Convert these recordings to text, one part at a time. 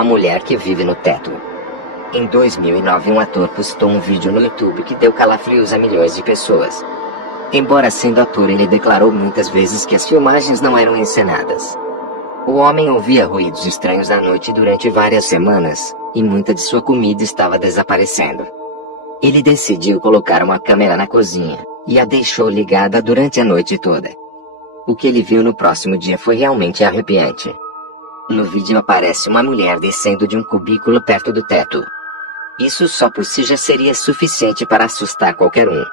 A mulher que vive no teto. Em 2009, um ator postou um vídeo no YouTube que deu calafrios a milhões de pessoas. Embora sendo ator, ele declarou muitas vezes que as filmagens não eram encenadas. O homem ouvia ruídos estranhos à noite durante várias semanas, e muita de sua comida estava desaparecendo. Ele decidiu colocar uma câmera na cozinha, e a deixou ligada durante a noite toda. O que ele viu no próximo dia foi realmente arrepiante. No vídeo aparece uma mulher descendo de um cubículo perto do teto. Isso só por si já seria suficiente para assustar qualquer um.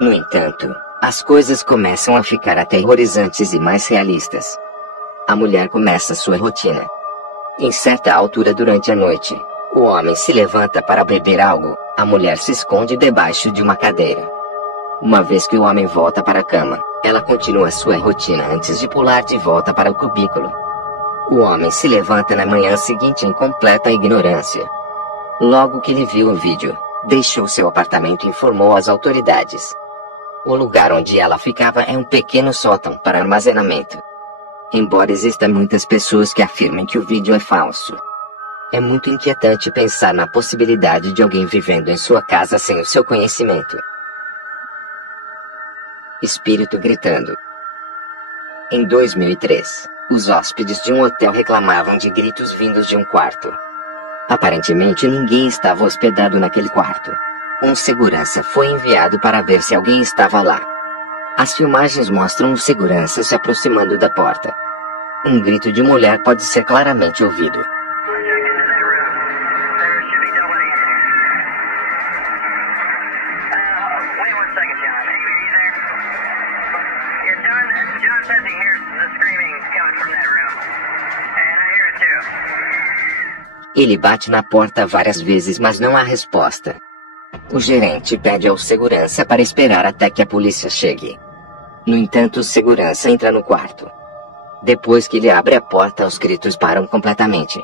No entanto, as coisas começam a ficar aterrorizantes e mais realistas. A mulher começa sua rotina. Em certa altura durante a noite, o homem se levanta para beber algo, a mulher se esconde debaixo de uma cadeira. Uma vez que o homem volta para a cama, ela continua sua rotina antes de pular de volta para o cubículo. O homem se levanta na manhã seguinte em completa ignorância. Logo que ele viu o vídeo, deixou seu apartamento e informou as autoridades. O lugar onde ela ficava é um pequeno sótão para armazenamento. Embora existam muitas pessoas que afirmem que o vídeo é falso, é muito inquietante pensar na possibilidade de alguém vivendo em sua casa sem o seu conhecimento. Espírito gritando. Em 2003, os hóspedes de um hotel reclamavam de gritos vindos de um quarto. Aparentemente ninguém estava hospedado naquele quarto. Um segurança foi enviado para ver se alguém estava lá. As filmagens mostram o segurança se aproximando da porta. Um grito de mulher pode ser claramente ouvido. Ele bate na porta várias vezes, mas não há resposta. O gerente pede ao segurança para esperar até que a polícia chegue. No entanto, o segurança entra no quarto. Depois que ele abre a porta, os gritos param completamente.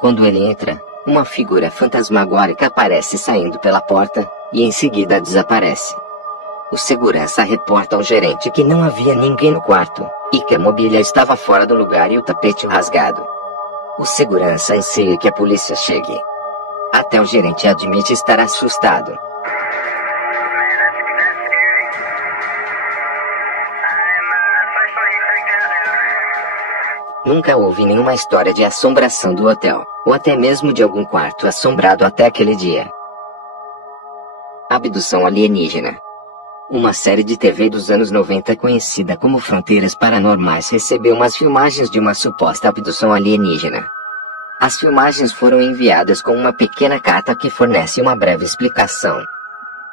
Quando ele entra, uma figura fantasmagórica aparece saindo pela porta, e em seguida desaparece. O segurança reporta ao gerente que não havia ninguém no quarto, e que a mobília estava fora do lugar e o tapete rasgado. O segurança anseia que a polícia chegue. Até o gerente admite estar assustado. Nunca houve nenhuma história de assombração do hotel, ou até mesmo de algum quarto assombrado até aquele dia. Abdução alienígena. Uma série de TV dos anos 90 conhecida como Fronteiras Paranormais recebeu umas filmagens de uma suposta abdução alienígena. As filmagens foram enviadas com uma pequena carta que fornece uma breve explicação.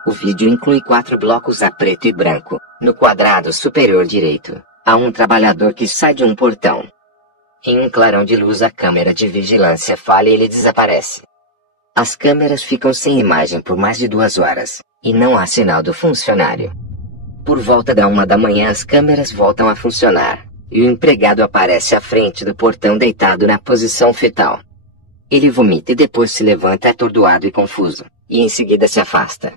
O vídeo inclui 4 blocos a preto e branco. No quadrado superior direito, há um trabalhador que sai de um portão. Em um clarão de luz, a câmera de vigilância falha e ele desaparece. As câmeras ficam sem imagem por mais de 2 horas, e não há sinal do funcionário. Por volta da 1 da manhã, as câmeras voltam a funcionar. E o empregado aparece à frente do portão deitado na posição fetal. Ele vomita e depois se levanta atordoado e confuso, e em seguida se afasta.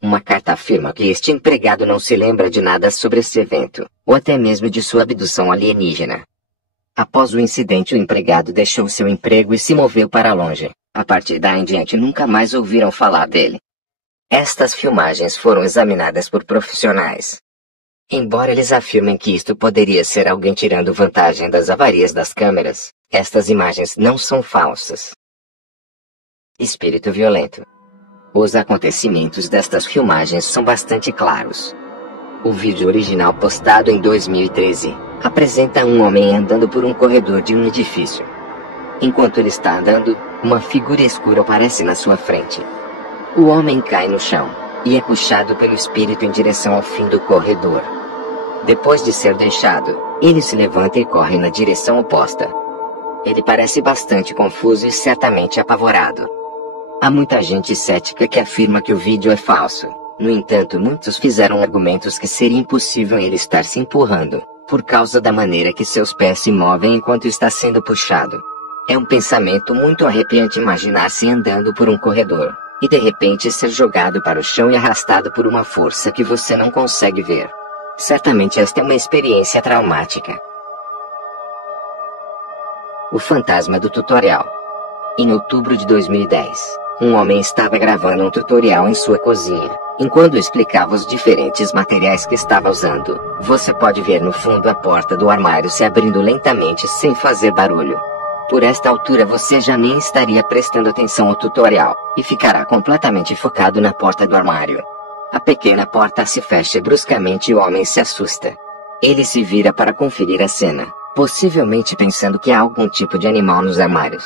Uma carta afirma que este empregado não se lembra de nada sobre esse evento, ou até mesmo de sua abdução alienígena. Após o incidente, o empregado deixou seu emprego e se moveu para longe. A partir daí em diante nunca mais ouviram falar dele. Estas filmagens foram examinadas por profissionais. Embora eles afirmem que isto poderia ser alguém tirando vantagem das avarias das câmeras, estas imagens não são falsas. Espírito violento. Os acontecimentos destas filmagens são bastante claros. O vídeo original postado em 2013 apresenta um homem andando por um corredor de um edifício. Enquanto ele está andando, uma figura escura aparece na sua frente. O homem cai no chão e é puxado pelo espírito em direção ao fim do corredor. Depois de ser deixado, ele se levanta e corre na direção oposta. Ele parece bastante confuso e certamente apavorado. Há muita gente cética que afirma que o vídeo é falso. No entanto, muitos fizeram argumentos que seria impossível ele estar se empurrando, por causa da maneira que seus pés se movem enquanto está sendo puxado. É um pensamento muito arrepiante imaginar-se andando por um corredor, e de repente ser jogado para o chão e arrastado por uma força que você não consegue ver. Certamente esta é uma experiência traumática. O fantasma do tutorial. Em outubro de 2010, um homem estava gravando um tutorial em sua cozinha. Enquanto explicava os diferentes materiais que estava usando, você pode ver no fundo a porta do armário se abrindo lentamente sem fazer barulho. Por esta altura você já nem estaria prestando atenção ao tutorial, e ficará completamente focado na porta do armário. A pequena porta se fecha bruscamente e o homem se assusta. Ele se vira para conferir a cena, possivelmente pensando que há algum tipo de animal nos armários.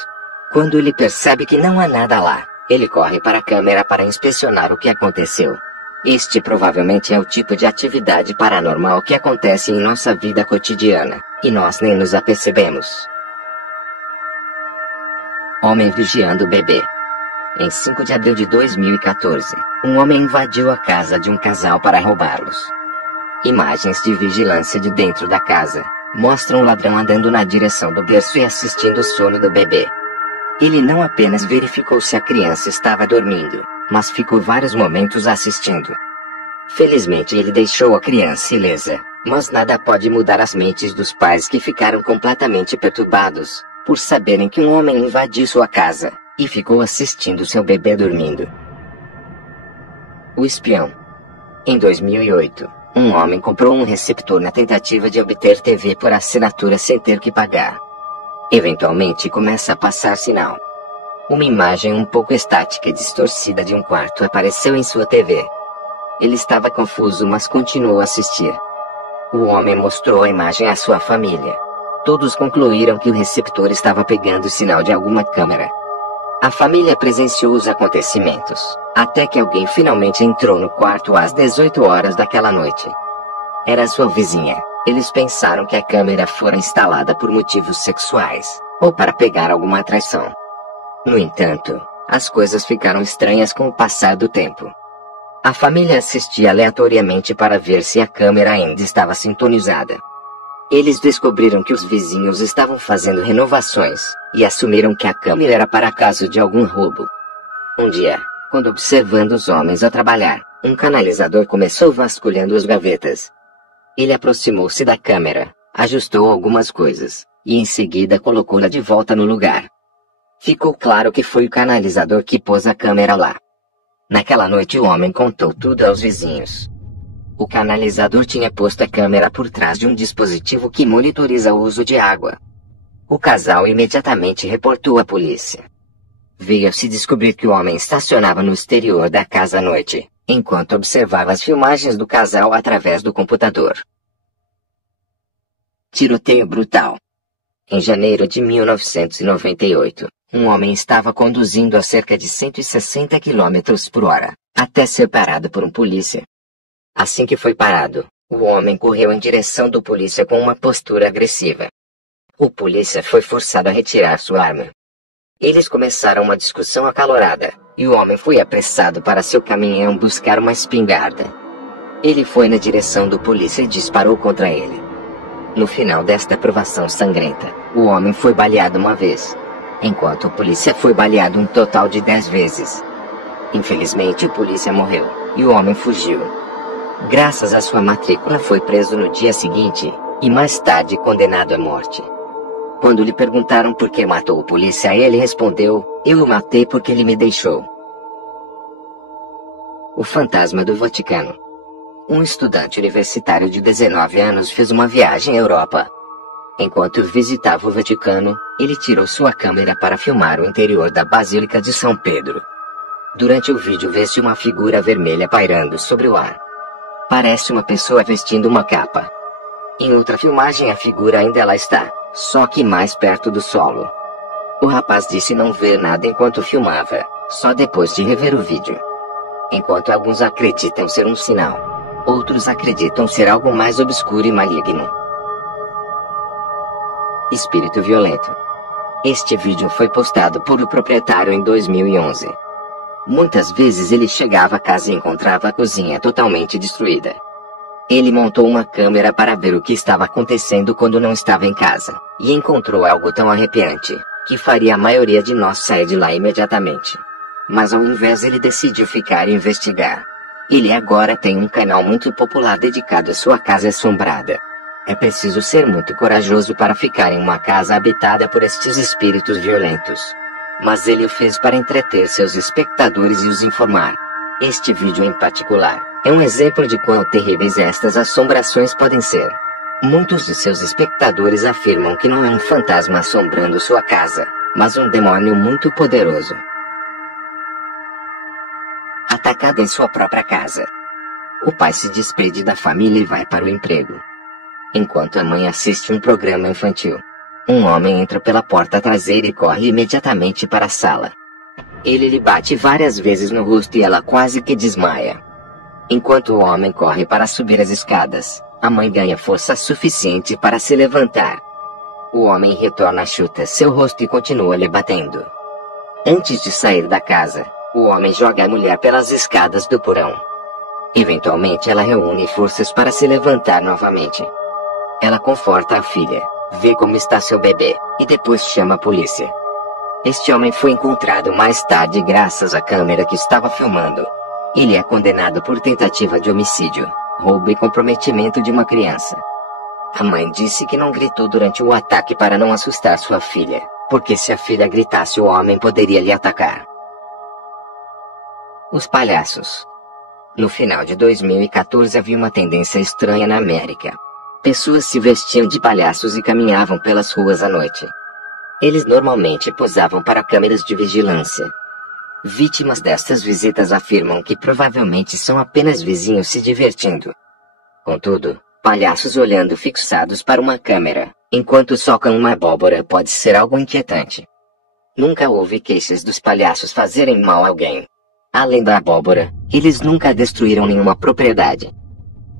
Quando ele percebe que não há nada lá, ele corre para a câmera para inspecionar o que aconteceu. Este provavelmente é o tipo de atividade paranormal que acontece em nossa vida cotidiana, e nós nem nos apercebemos. Homem vigiando o bebê. Em 5 de abril de 2014, um homem invadiu a casa de um casal para roubá-los. Imagens de vigilância de dentro da casa mostram o ladrão andando na direção do berço e assistindo o sono do bebê. Ele não apenas verificou se a criança estava dormindo, mas ficou vários momentos assistindo. Felizmente ele deixou a criança ilesa, mas nada pode mudar as mentes dos pais que ficaram completamente perturbados, por saberem que um homem invadiu sua casa, e ficou assistindo seu bebê dormindo. O espião. Em 2008, um homem comprou um receptor na tentativa de obter TV por assinatura sem ter que pagar. Eventualmente começa a passar sinal. Uma imagem um pouco estática e distorcida de um quarto apareceu em sua TV. Ele estava confuso, mas continuou a assistir. O homem mostrou a imagem à sua família. Todos concluíram que o receptor estava pegando sinal de alguma câmera. A família presenciou os acontecimentos, até que alguém finalmente entrou no quarto às 18 horas daquela noite. Era sua vizinha. Eles pensaram que a câmera fora instalada por motivos sexuais, ou para pegar alguma traição. No entanto, as coisas ficaram estranhas com o passar do tempo. A família assistia aleatoriamente para ver se a câmera ainda estava sintonizada. Eles descobriram que os vizinhos estavam fazendo renovações, e assumiram que a câmera era para caso de algum roubo. Um dia, quando observando os homens a trabalhar, um canalizador começou vasculhando as gavetas. Ele aproximou-se da câmera, ajustou algumas coisas, e em seguida colocou-la de volta no lugar. Ficou claro que foi o canalizador que pôs a câmera lá. Naquela noite o homem contou tudo aos vizinhos. O canalizador tinha posto a câmera por trás de um dispositivo que monitoriza o uso de água. O casal imediatamente reportou à polícia. Veio-se descobrir que o homem estacionava no exterior da casa à noite, enquanto observava as filmagens do casal através do computador. Tiroteio brutal. Em janeiro de 1998, um homem estava conduzindo a cerca de 160 km por hora, até ser parado por um polícia. Assim que foi parado, o homem correu em direção do polícia com uma postura agressiva. O polícia foi forçado a retirar sua arma. Eles começaram uma discussão acalorada, e o homem foi apressado para seu caminhão buscar uma espingarda. Ele foi na direção do polícia e disparou contra ele. No final desta provação sangrenta, o homem foi baleado uma vez, enquanto o polícia foi baleado um total de 10 vezes. Infelizmente o polícia morreu, e o homem fugiu. Graças à sua matrícula foi preso no dia seguinte, e mais tarde condenado à morte. Quando lhe perguntaram por que matou o polícia, ele respondeu: "Eu o matei porque ele me deixou." O fantasma do Vaticano. Um estudante universitário de 19 anos fez uma viagem à Europa. Enquanto visitava o Vaticano, ele tirou sua câmera para filmar o interior da Basílica de São Pedro. Durante o vídeo vê-se uma figura vermelha pairando sobre o ar. Parece uma pessoa vestindo uma capa. Em outra filmagem a figura ainda lá está, só que mais perto do solo. O rapaz disse não ver nada enquanto filmava, só depois de rever o vídeo. Enquanto alguns acreditam ser um sinal, outros acreditam ser algo mais obscuro e maligno. Espírito violento. Este vídeo foi postado por o proprietário em 2011. Muitas vezes ele chegava à casa e encontrava a cozinha totalmente destruída. Ele montou uma câmera para ver o que estava acontecendo quando não estava em casa, e encontrou algo tão arrepiante, que faria a maioria de nós sair de lá imediatamente. Mas ao invés ele decidiu ficar e investigar. Ele agora tem um canal muito popular dedicado à sua casa assombrada. É preciso ser muito corajoso para ficar em uma casa habitada por estes espíritos violentos. mas ele o fez para entreter seus espectadores e os informar. Este vídeo em particular é um exemplo de quão terríveis estas assombrações podem ser. Muitos de seus espectadores afirmam que não é um fantasma assombrando sua casa, mas um demônio muito poderoso. Atacado em sua própria casa. O pai se despede da família e vai para o emprego. Enquanto a mãe assiste um programa infantil, um homem entra pela porta traseira e corre imediatamente para a sala. Ele lhe bate várias vezes no rosto e ela quase que desmaia. Enquanto o homem corre para subir as escadas, a mãe ganha força suficiente para se levantar. O homem retorna a chuta seu rosto e continua lhe batendo. Antes de sair da casa, o homem joga a mulher pelas escadas do porão. Eventualmente ela reúne forças para se levantar novamente. Ela conforta a filha, vê como está seu bebê, e depois chama a polícia. Este homem foi encontrado mais tarde graças à câmera que estava filmando. Ele é condenado por tentativa de homicídio, roubo e comprometimento de uma criança. A mãe disse que não gritou durante o ataque para não assustar sua filha, porque se a filha gritasse o homem poderia lhe atacar. Os palhaços. No final de 2014 havia uma tendência estranha na América. Pessoas se vestiam de palhaços e caminhavam pelas ruas à noite. Eles normalmente posavam para câmeras de vigilância. Vítimas destas visitas afirmam que provavelmente são apenas vizinhos se divertindo. Contudo, palhaços olhando fixados para uma câmera, enquanto socam uma abóbora pode ser algo inquietante. Nunca houve queixas dos palhaços fazerem mal a alguém. Além da abóbora, eles nunca destruíram nenhuma propriedade.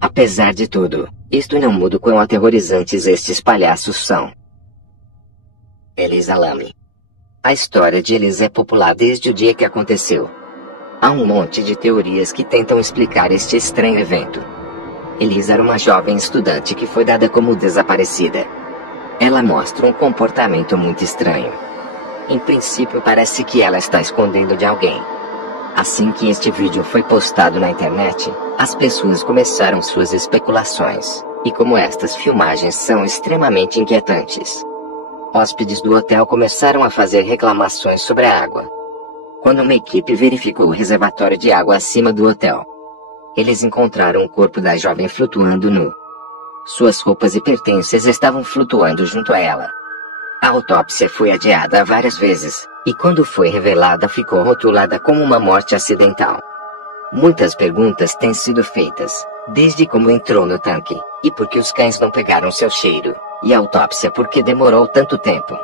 Apesar de tudo, isto não muda o quão aterrorizantes estes palhaços são. Elisa Lam. A história de Elisa é popular desde o dia que aconteceu. Há um monte de teorias que tentam explicar este estranho evento. Elisa era uma jovem estudante que foi dada como desaparecida. Ela mostra um comportamento muito estranho. Em princípio parece que ela está escondendo de alguém. Assim que este vídeo foi postado na internet, as pessoas começaram suas especulações, e como estas filmagens são extremamente inquietantes, hóspedes do hotel começaram a fazer reclamações sobre a água. Quando uma equipe verificou o reservatório de água acima do hotel, eles encontraram o corpo da jovem flutuando nu. Suas roupas e pertences estavam flutuando junto a ela. A autópsia foi adiada várias vezes, e quando foi revelada ficou rotulada como uma morte acidental. Muitas perguntas têm sido feitas, desde como entrou no tanque, e por que os cães não pegaram seu cheiro, e a autópsia por que demorou tanto tempo.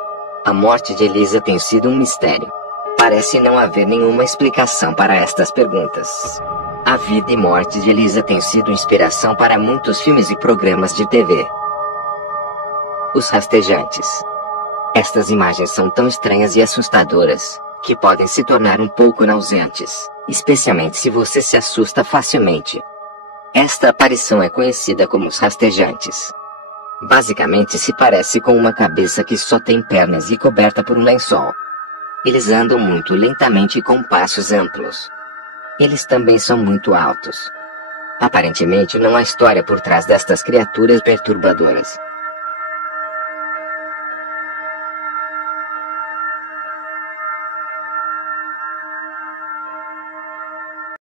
A morte de Elisa tem sido um mistério. Parece não haver nenhuma explicação para estas perguntas. A vida e morte de Elisa tem sido inspiração para muitos filmes e programas de TV. Os rastejantes. Estas imagens são tão estranhas e assustadoras, que podem se tornar um pouco nauseantes, especialmente se você se assusta facilmente. Esta aparição é conhecida como os rastejantes. Basicamente se parece com uma cabeça que só tem pernas e coberta por um lençol. Eles andam muito lentamente e com passos amplos. Eles também são muito altos. Aparentemente não há história por trás destas criaturas perturbadoras.